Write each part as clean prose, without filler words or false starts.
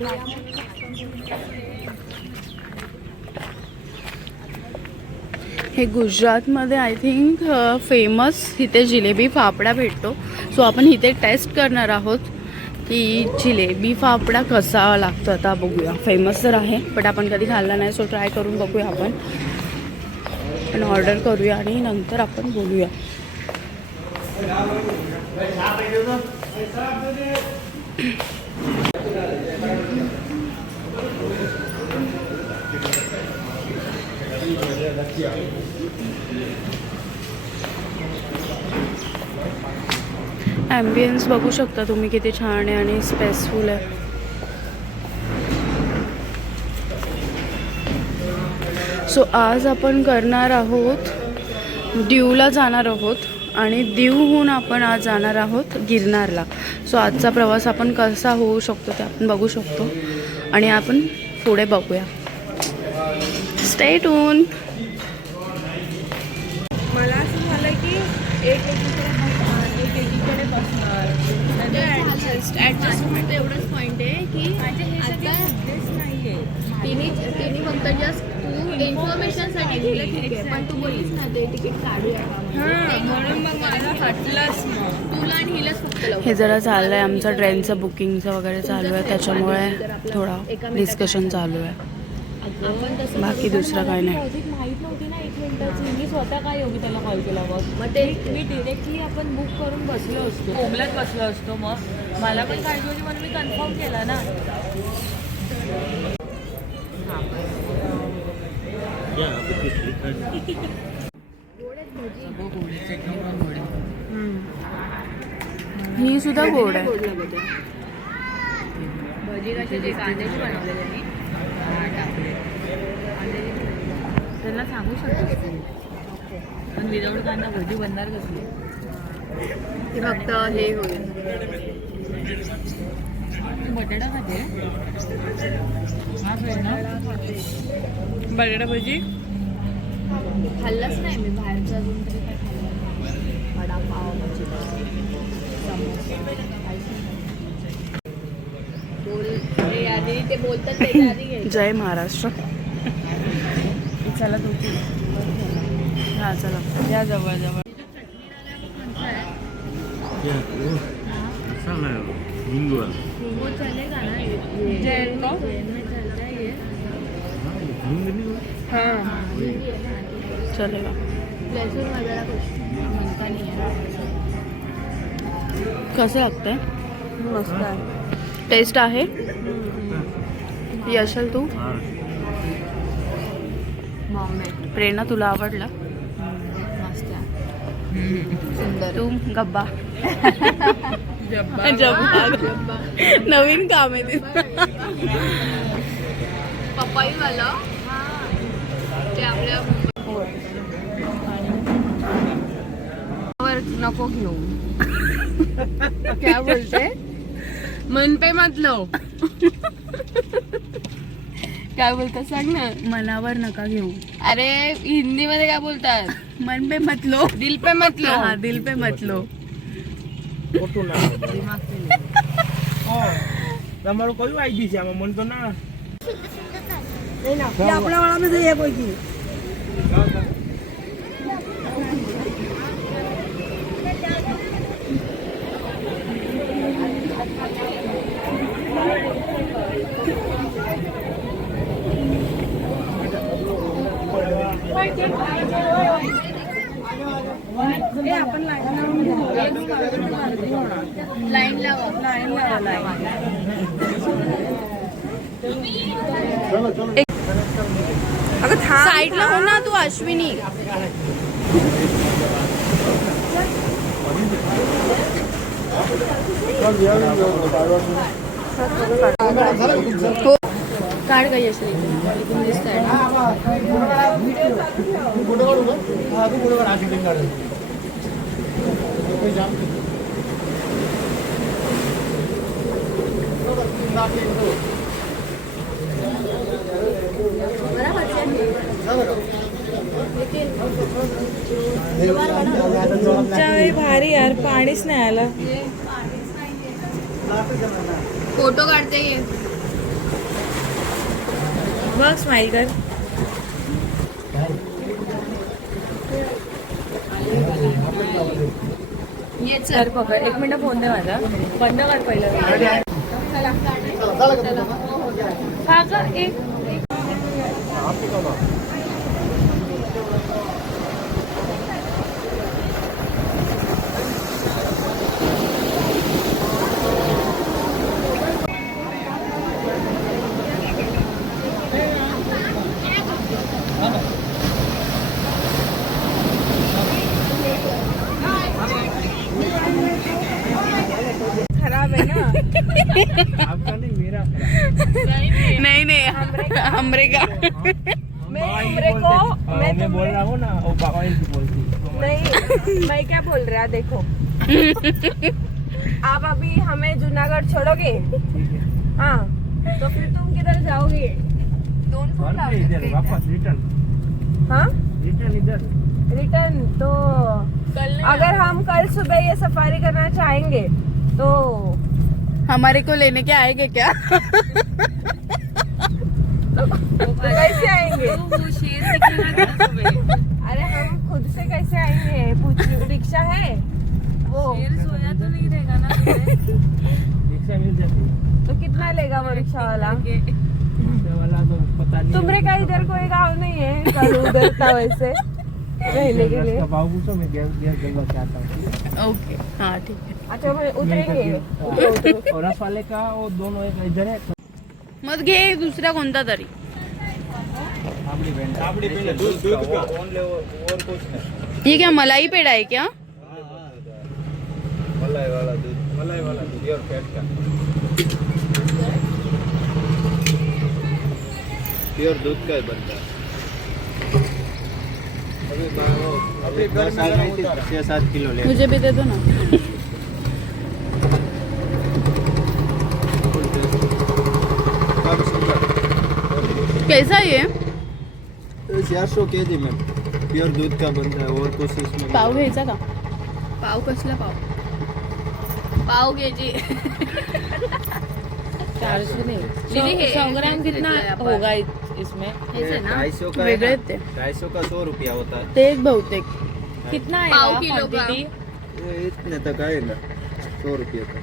हे गुजरातमध्ये I think famous इथे जिलेबी फाफडा भेटतो. सो आपण इथे टेस्ट करणार आहोत की जिलेबी फाफडा कसा लागतो. आता बघूया. फेमस तर आहे बट आपण कधी खाल्ला नाही. सो ट्राय करून बघूया. आपण ऑर्डर करूया आणि नंतर आपण बोलूया. ॲम्बियन्स बघू शकता तुम्ही किती छान आहे आणि स्पेसफुल आहे. सो आज आपण करणार आहोत दीवला जाणार आहोत आणि दीवहून आपण आज जाणार आहोत गिरनारला. सो आजचा प्रवास आपण कसा होऊ शकतो ते आपण बघू शकतो आणि आपण पुढे बघूया. Stay tune. मला असं झालं की एकीकडे बसणार ॲडजस्टमेंट एवढंच पॉईंट आहे की आता नाहीये. तिने फक्त जस्ट तू इन्फॉर्मेशनसाठी दिलं ठीक आहे पण तू बोलीस ना ते तिकीट काढूया म्हणून मग मला हटलंच. तुला आणि हिलाच फक्त हे जरा चाललं आहे आमचं ट्रेनचं बुकिंगचं वगैरे चालू आहे त्याच्यामुळे थोडा डिस्कशन चालू आहे. बाकी दुसरं काय नाही. माहित नव्हती ना 1 मिनिटाची. मी स्वतः काय योगी त्याला कॉल केला मग ते मी डिरेक्टली आपण बुक करून बसलो असतो कोंबल्यात बसलो असतो. मग मला पण काळजी होती म्हणून मी कन्फर्म केला ना. ही सुद्धा गोड आहे. भजी कसे ते कांद्याचे बनवलेले मी टाकले. त्यांना सांगू शकतो पण विदाऊट कांदा भजी बनणार कसली. ते फक्त हे होईल. बटाटा खाते बटाटा भजी खाल्लंच नाही मी बाहेरचं अजून तरी काय खाल्लं. वडापाव भजी आधी ते बोलतात त्याच्या आधी जय महाराष्ट्र. चला तू हां चला या जवळ जवळ. वो चलेगा ना हाँ चलेगा. कसं लागतंय. मस्त आहे. टेस्ट आहे. यशल तू प्रेरणा तुला आवडला. मस्त आहे. सुंदर. तू गब्बा जब्बा नवीन काम आहे ते. पपईवाला ते आपल्या नको घेऊ. क्या बोलते मन पे मत लो. काय बोलतात सांग ना. मनावर नका घेऊ. अरे हिंदी मध्ये काय बोलतात. मन पे मत लो. दिल पे मत लो. हाँ दिल पे मत लो. તમારું કયું આઈડી છે આમાં મને તો ના આપણા વાળામાં જઈએ કોઈ કી आपण लाईन लावा. अगं साईडला हो ना तू अश्विनी. काढ काही असेल इकडून दिसतंय. भारी यार पाणीच नाही आलं. फोटो काढते ये. बघ स्माइल कर. तर पकड. 1 मिनिट फोन दे माझा. बंद कर पहिलं. हा का एक खराब है ना. आपका नहीं मेरा नहीं नहीं हमरे का मैं उम्रे को मैं बोल रहा हूँ ना वो बाबा ही बोलती नहीं. मैं क्या बोल रहा देखो. आप अभी हमें जूनागढ़ छोड़ोगे. हाँ तो फिर तुम किधर जाओगे. और इधर वापस रिटर्न हाँ इधर रिटर्न. तो अगर हम कल सुबह ये सफारी करना चाहेंगे तो हमारे को लेने के आएंगे क्या? कैसे आएंगे. अरे हम खुद से कैसे आएंगे. रिक्शा है वो. सोया तो नहीं रहेगा ना. रिक्शा मिल जाती है. तो कितना लेगा वो रिक्शा वाला. रिक्शा वाला तो पता नहीं. तुमरे का इधर कोई गाँव नहीं है. कल उधर था वैसे रहने के लिए. बाबू पूछो मैं गैस जलवा चाहता हूँ. ओके हाँ ठीक है. अच्छा मैं उतरेंगे. और रस वाले का वो दोनों एक इधर है. मग घे दुसरा कोणता तरी. दूध का और कुछ नहीं. ये क्या मलाई पेड़ा है क्या? मलाई वाला दूध प्योर फैट का प्योर दूध का ही बनता है. अभी 6-7 किलो ले. मुझे भी दे दो ना. कैसा है ये? 400 kg में प्योर दूध का बनता है. और कुछ इसमें पाव घ्यायचा का? पाव कसला पाव? पाव घ्यायची. 400 नहीं. दीदी हे 100 ग्राम कितना होगा इसमें. हेच आहे ना 250 का वेगळे आहेत ते. 250 का 100 रुपया होता है. ते एक बहुतेक. कितना है पाव किलो का. ये इतने तक आएगा 100 रुपये का.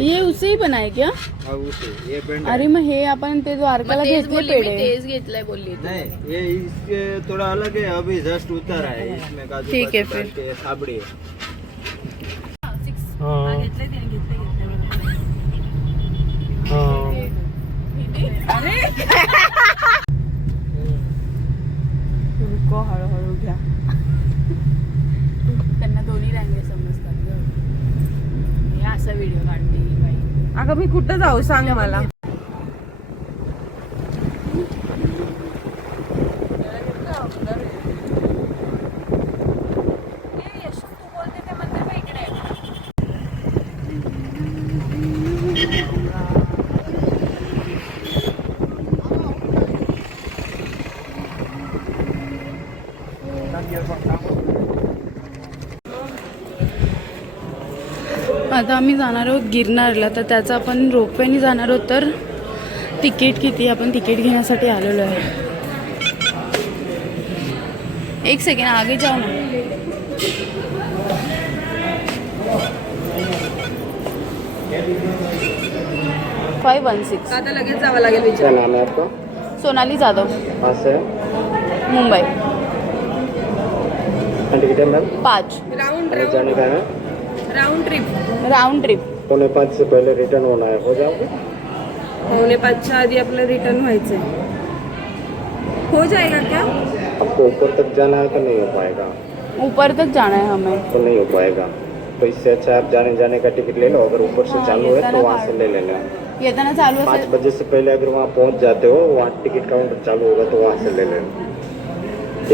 ये उसे ही बनाय क्या? अब उसे ये पेंड अरे मग हे आपण ते द्वारकाला घेतले पेढे. तेच घेतलाय बोलली. नहीं ये इसके थोड़ा अलग है. अभी जस्ट उतर है इसमें काजू ठीक है, बादाम फिर. डाल के थाबड़ी है. घेतले तिने घेतले. रुको हळूहळू घ्या. त्यांना दोन्ही लँग्वेज समजतात गं. हे असा व्हिडिओ काढते ही बाई. अगं मी कुठं जाऊ सांग मला. आता आम्ही जाणार आहोत गिरनारला. तर त्याचं आपण रोपवेने जाणार आहोत. तर तिकीट किती. आपण तिकीट घेण्यासाठी आलेलो आहे. एक सेकंड आगे जाऊ ना. फाइव 116. आता लगेच जावं लागेल क्या विचार. नाम है आपका. सोनाली जाधव कहाँ से मुंबई. टिकट है मैम. 5 राउंड जाने का है. Round trip. Round trip. 4:45 से पहले रिटर्न होना है. हो जाओगे. 4:45च्या आधी आपलं रिटर्न व्हायचंय. हो जाएगा क्या. आपको ऊपर तक जाना है तो नहीं हो पाएगा. ऊपर तक जाना है हमें. तो नहीं हो पाएगा. तो इससे अच्छा आप जाने का टिकट ले लो. अगर ऊपर से हाँ, चालू ये है तरह तो वहाँ का से ले लेना. येताना चालू 5 असेल. बजे से पहले अगर वहाँ पहुँच जाते हो, वहाँ टिकट काउंटर चालू होगा तो वहाँ से ले लेना.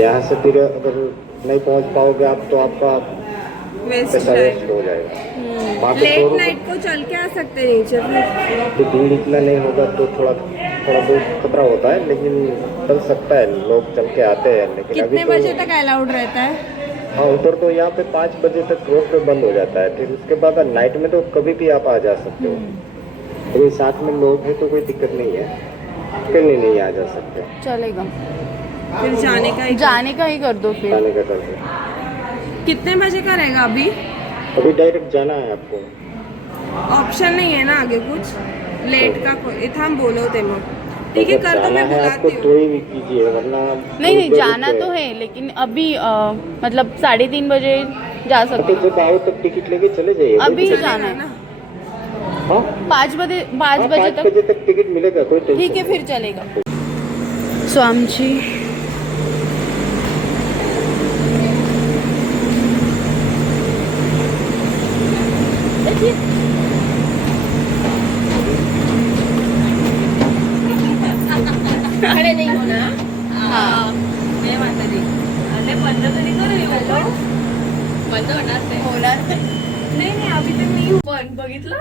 यहाँ से फिर अगर नहीं पहुँच पाओगे आप तो आपका वेस्ट पैसा जाएगा. वेस्ट हो जाएगा. वहाँ पे लेट 100 नाइट को चल के आ सकते हैं नीचे फिर. तो भीड़ इतना नहीं होगा तो थोड़ा बहुत खतरा होता है. लेकिन चल सकता है. लोग चल के आते हैं. लेकिन अभी कितने तो बजे तक अलाउड रहता है. हाँ ऊपर तो यहाँ पे 5 बजे तक रोड पे बंद हो जाता है. फिर उसके बाद नाइट में तो कभी भी आप आ जा सकते हो. अभी साथ में लोग हैं तो कोई दिक्कत नहीं है. फिर नहीं आ जा सकते, चलेगा, फिर जाने का जाने का ही कर दो फिर। जाने का कर दो। कितने बजे का रहेगा अभी? अभी डायरेक्ट जाना है आपको? ऑप्शन नहीं है ना आगे कुछ लेट का? कोई था हम बोलो थे मग ठीक है अगर कर दो, जाना मैं है बुलाती आपको हूँ। तो ही कीजिए, वरना नहीं नहीं, जाना तो है लेकिन अभी मतलब 3:30 बजे जा तो सकते। जब आओ तब टिकट लेके चले जाइए। अभी कोई दिक्कत जाना है ना नहीं। हाँ 5 बजे, 5 हाँ, बजे 5 तक। बजे तक टिकट मिलेगा, कोई टेंशन ठीक है नहीं। फिर चलेगा। सो आमची खडे नाही होणार. हा नाही म्हातारी अरे बंद तरी करू बंद होणार नाही. होणार नाही नाही अभी तक नहीं पण बघितलं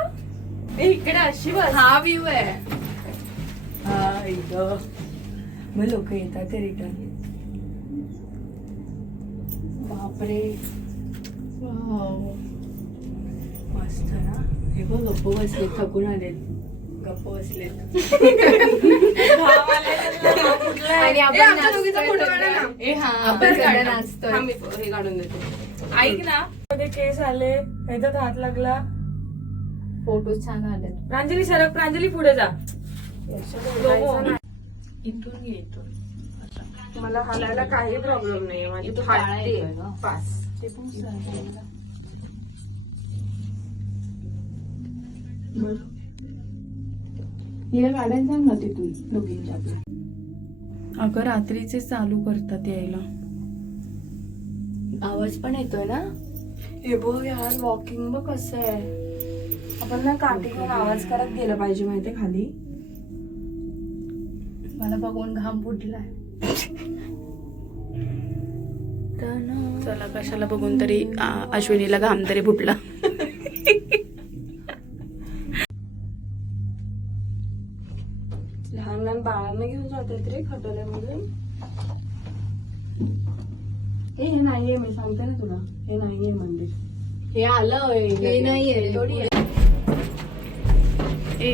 ए, इकडे अशी बस. हा व्ह्यू आहे. हा इथं मग लोक येतात ते रिटर्न. बापरे मस्त ना. हे बघ गप्प बसलेत, थकून आलेत, गप्प बसलेत. आणि आपण आमच्या दोघीचा नाचतोय फोटो सगळं. काढा ना. ए हा आपण आपण काढा सगळं ना. नाचतोय. हा, मी हे काढून देतो. ऐक ना मध्ये केस आले, ह्याच्यात हात लागला. फोटो छान आले. प्रांजली सरक, प्रांजली पुढे जा. इथून येतो. मला हालायला काही प्रॉब्लेम नाही, माझी इथून फाटते. काळा येतोय ना. पास ते पण चालेल. हिला काढायला सांग ना तिथून दोघींच्या आपल्या. अगं रात्रीचे चालू करतात यायला. आवाज पण येतोय ना. हे बघ यार, वॉकिंग बघ कसं आहे. आपण ना काठीवर आवाज करत गेलं पाहिजे माहितीये खाली. मला बघून घाम फुटलाय. चला कशाला बघून तरी अश्विनीला घाम तरी फुटला. लहान लहान बाळांना घेऊन जातात रे खटोल्यामधून. हे नाहीये, मी सांगते ना तुला, हे नाहीये मंदिर. हे आलं हे नाहीये थोडी आहे. ए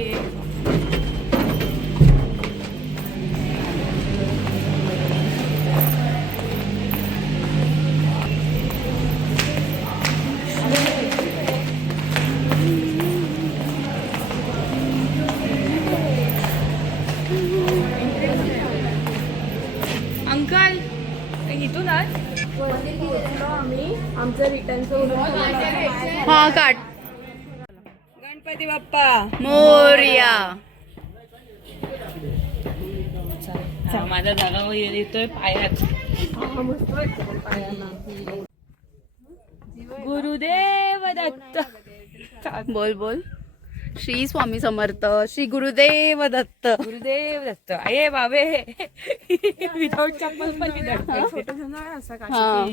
अंकल इथून आम्ही आमचं रिटर्नचं हा काढ. गणपती बाप्पा मोरया. माझ्या जागावर येतोय पायात. गुरुदेव दत्त. बोल बोल. श्री स्वामी समर्थ, श्री गुरुदेव दत्त. गुरुदेव दत्त. अये बाबे विदाउट चप्पल पण फोटो घेऊन जा असा हा.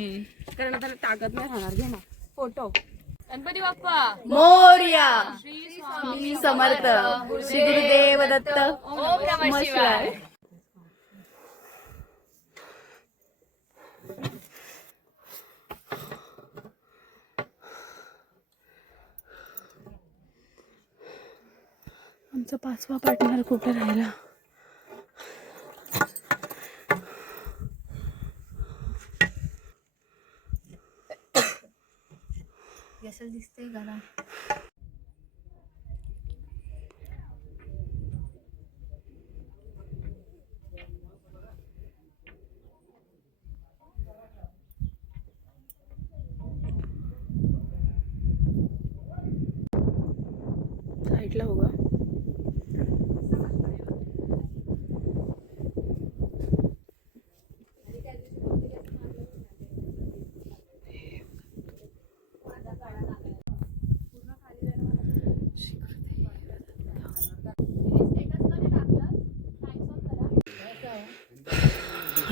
कारण त्याला ताकद नाही राहणार. घे ना फोटो. गणपती बाप्पा मोरया. श्री समर्थ, श्री गुरुदेव दत्त. ओम नमः शिवाय. आमचा 5वा पार्टनर कुठे राहिला? कसं दिसतंय का? साईडला होगा.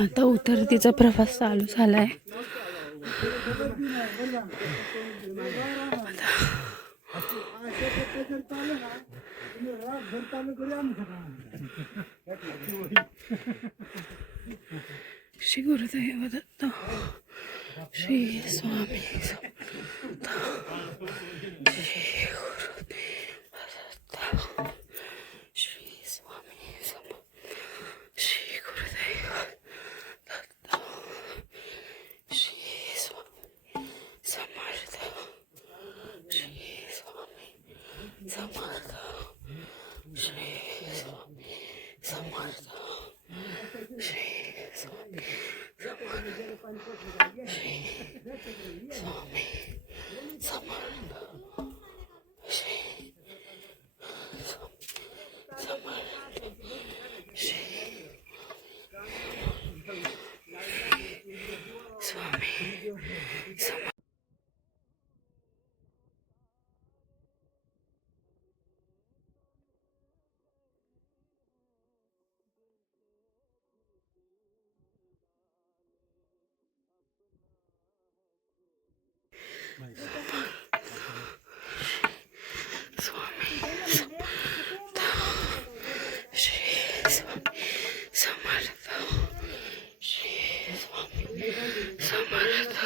आता उतरतीचा प्रवास चालू झालाय. श्री गुरुदेव दत्त, श्री स्वामी समर्थ, श्री गुरुदेव दत्त, श्री स्वामी समर्थ. Shri Swami Samarth, Shri Swami Samarth, Shri Swami Samarth,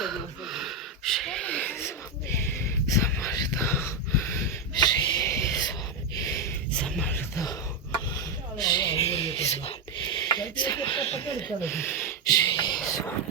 Shri Swami Samarth, Shri Swami Samarth, Shri Swami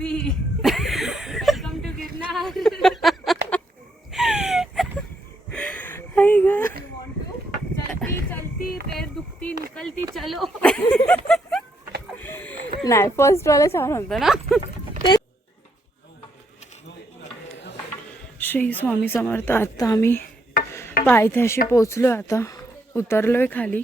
welcome to Girnar. चलती चलती पैर दुखती निकलती चलो. नाही, फर्स्ट वाला छान होतं ना. श्री स्वामी समर्थ. आता आम्ही पायथ्याशी पोचलो, आता उतरलोय खाली.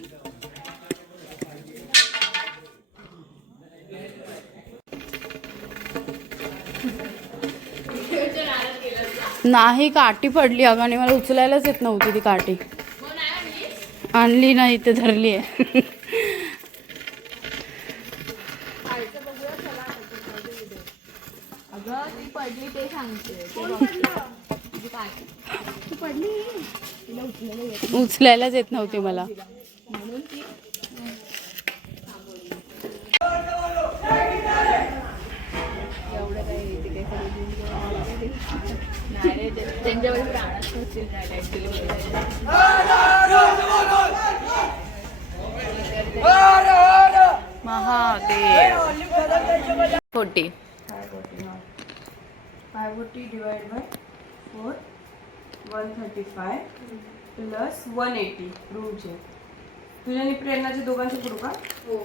नाही, काठी पडली अगं आणि मला उचलायलाच येत नव्हती ती काठी. आणली नाही, इथे धरली आहे. अगं ती पडली ते सांगते. उचलायलाच येत नव्हती मला. त्यांच्यावर प्राणात होतील महादेव. 40. 540 divided by 4, 135 प्लस 180 रूमचे. तुझ्या आणि प्रेरणाचे दोघांचे करू का? हो.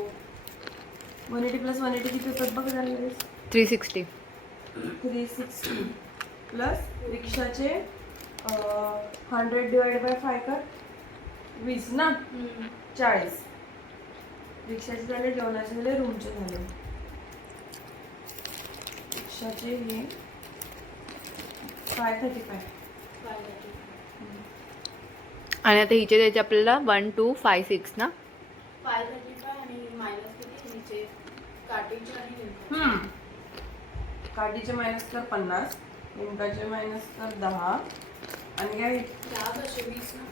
180 प्लस 180 किती होतात बघ झाले. 360. 360 प्लस रिक्षाचे 100 डिवाइड बाय 5 कर 20 ना. 40. रिक्षाचे झाले, जेवणाचे झाले, रूमचे झाले. रिक्षाचे हे 535. आणि आता हिचे द्यायचे आपल्याला 1 2 5 6 ना. 535 आणि मायनस किती काठीचे आणि काठीचे मायनस कर 50, लिंकाचे मायनस कर 10 आणि काय 20 ना.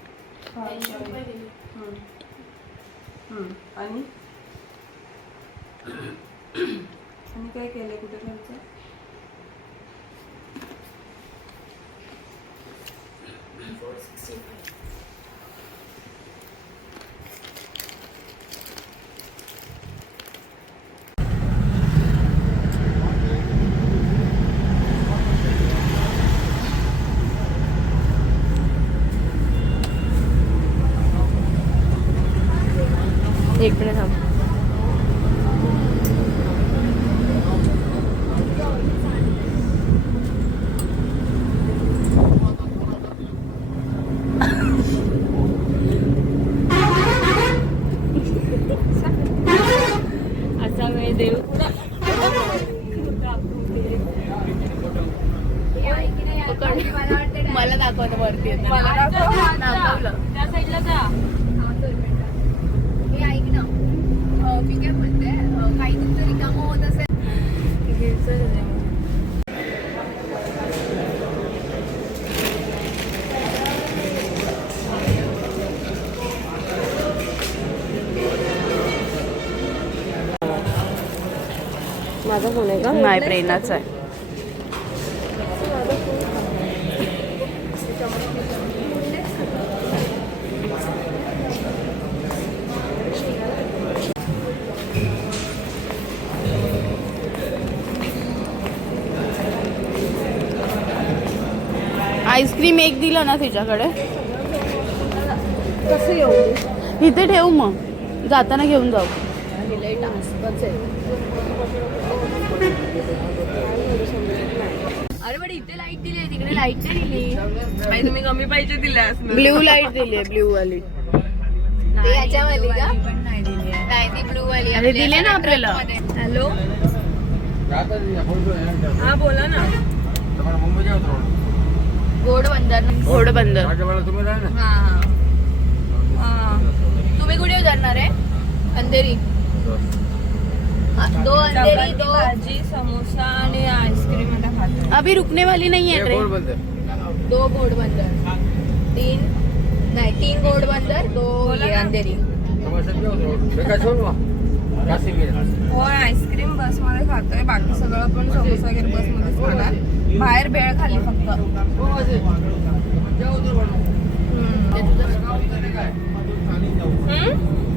आणि आणि काय केलंय कुठे खर्च? एक मिनिट थांब. असा वेळ देव मला दाखवतं वरती. त्या साईडला जा. ऐक ना, मी काय म्हणते, काही तुमचं रिकामं होत असेल. माझा फोन आहे का? नाही, प्रेरणाच आहे. आईस्क्रीम एक दिलं ना तिच्याकडे. कसं येऊ? इथे ठेवू, मग जाताना घेऊन जाऊ. हे लय टास्कच आहे. अरे पण इथे लाईट दिली आहे, तिकडे लाईट नाही दिली. तुम्ही कमी पैसे दिले असणार. ब्ल्यू लाईट दिली आहे, ब्ल्यू वाली. ते याच्यावाली का? नाही ती ब्लू वाली. अरे दिले ना आपल्याला. हॅलो हा बोला ना. घोडबंदर. घोडबंदर. हा हा. तुम्ही कुठे उतरणार आहे? अंधेरी. हा, दो अंधेरी, चपाती, दो भाजी, समोसा आणि आईस्क्रीम आता खातो. अभी रुकने वाली नहीं है ट्रेन. दो घोडबंदर. तीन घोडबंदर, दो ये अंधेरी. हो आईस्क्रीम बस मध्ये खातोय, बाकी सगळं पण समोसा वगैरे बस मध्येच खाणार. बाहेर भेळ खाली फक्त. हम्म.